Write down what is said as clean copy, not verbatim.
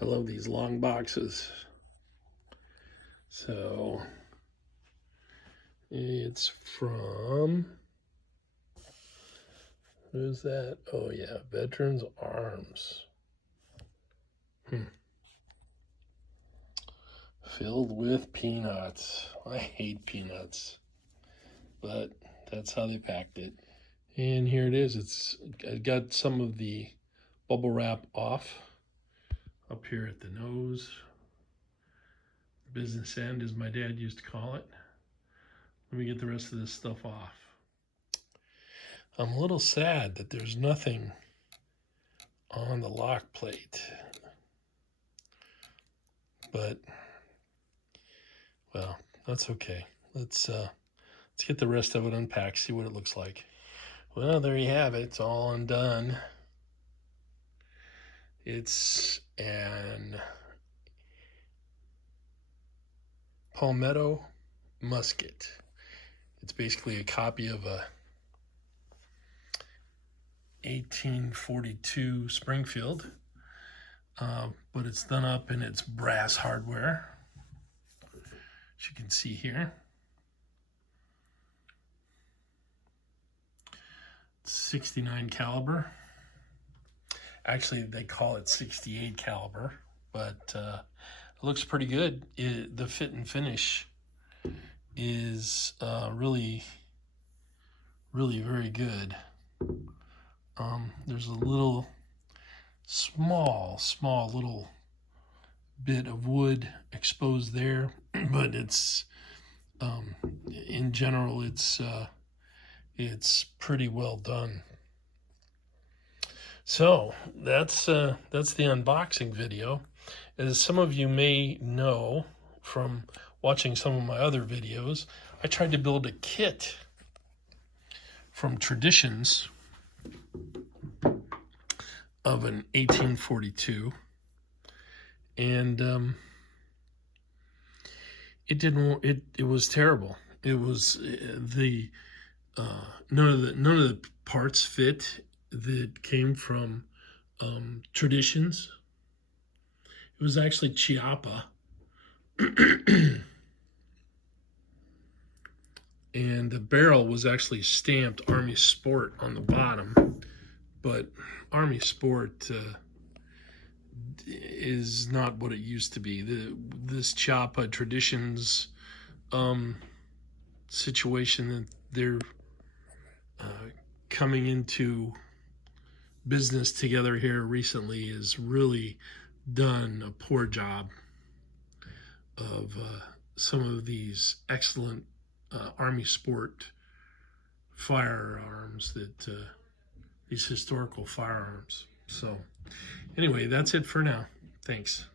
I love these long boxes. So it's from, who's that? Oh yeah, Veterans Arms. Filled with peanuts. I hate peanuts, but that's how they packed it. And here it is. I got some of the bubble wrap off up here at the nose. Business end, as my dad used to call it. Let me get the rest of this stuff off. I'm a little sad that there's nothing on the lock plate, but well, that's okay. Let's get the rest of it unpacked, see what it looks like. Well, there you have it. It's all undone. It's an Palmetto Musket. It's basically a copy of a 1842 Springfield, but it's done up in its brass hardware, as you can see here. It's 69 caliber. Actually, they call it 68 caliber, but it looks pretty good. The fit and finish is really very good. There's a little small little bit of wood exposed there, but it's in general it's pretty well done. So that's the unboxing video. As some of you may know from watching some of my other videos, I tried to build a kit from Traditions of an 1842, and it was terrible. It was none of the parts fit that came from Traditions. It was actually Chiapa. And the barrel was actually stamped Army Sport on the bottom, but Army Sport is not what it used to be. This Chiapa Traditions situation that they're coming into business together here recently has really done a poor job of some of these excellent Army Sport firearms, these historical firearms. So anyway, that's it for now. Thanks.